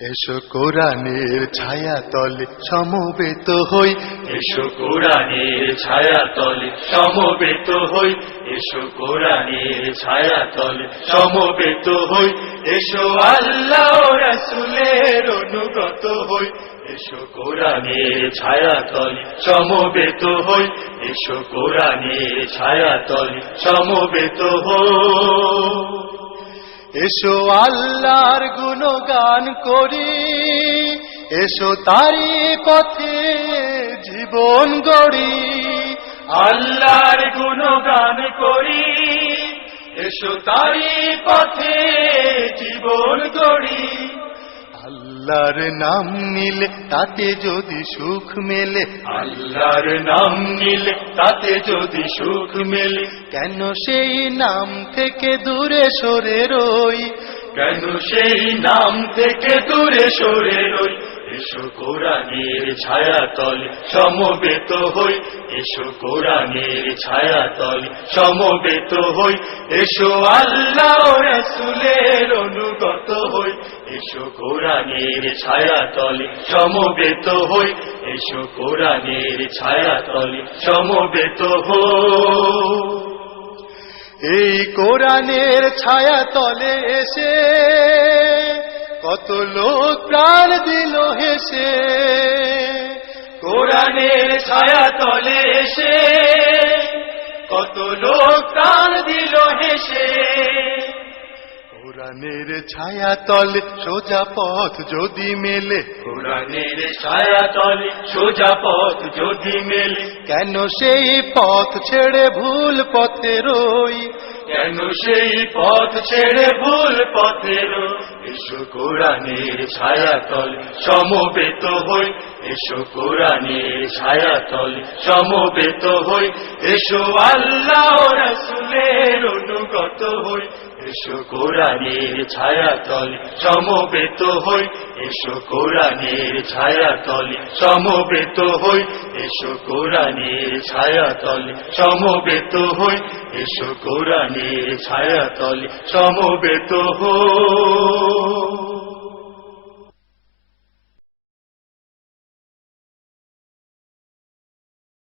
এসো কোরআনের ছায়া তলে সমবেত হই, এসো কোরআনের ছায়া তলে সমবেত হই, এসো কোরআনের ছায়া তলে সমবেত হই, এসো আল্লাহ ও রাসূলের অনুগত হই, এসো কোরআনের ছায়া তলে সমবেত হই, এসো কোরআনের ছায়া তলে সমবেত হই। এসো আল্লাহর গুণগান করি, এসো তারি পথে জীবন গড়ি, আল্লাহর গুণগান করি, এসো তারি পথে জীবন গড়ি। আল্লাহর নাম নিলে তাতে যদি সুখ মেলে, আল্লাহর নাম নিলে তাতে যদি সুখ মেলে, কেন সেই নাম থেকে দূরে সরে রই, কেন সেই নাম থেকে দূরে সরে রই। এসো কোরআনের ছায়া তলে সমবেত হই, এসো কোরআনের ছায়া তলে সমবেত হই, এসো আল্লাহ ও রাসূলের অনুগত হই, এসো কোরআনের ছায়া তলে সমবেত হই, এসো কোরআনের ছায়া তলে সমবেত হই। এই কোরআনের ছায়া তলে এসে কত লোক প্রাণ দিল হেসে, কোরআনের ছায়া তলে এসে কত লোক প্রাণ দিল হেসে। কোরআনের ছায়া তলে সোজা পথ যদি মেলে, কোরআনের ছায়া তলে সোজা পথ যদি মেলে, কেন সেই পথ ছেড়ে ভুল পথে রই, কেন সেই পথ ছেড়ে ভুল পথে রই। এসো কোরআনের ছায়া তলে সমবেত হই, এসো কোরআনের ছায়া তলে সমবেত হই, এসো আল্লাহ ও রাসূলের অনুগত হই, এসো কোরআনের ছায়া তলে সমবেত হই, এসো কোরআনের ছায়া তলে সমবেত হই, এসো কোরআনের ছায়া তলে সমবেত হই, এসো কোরআনের ছায়া তলে সমবেত হই।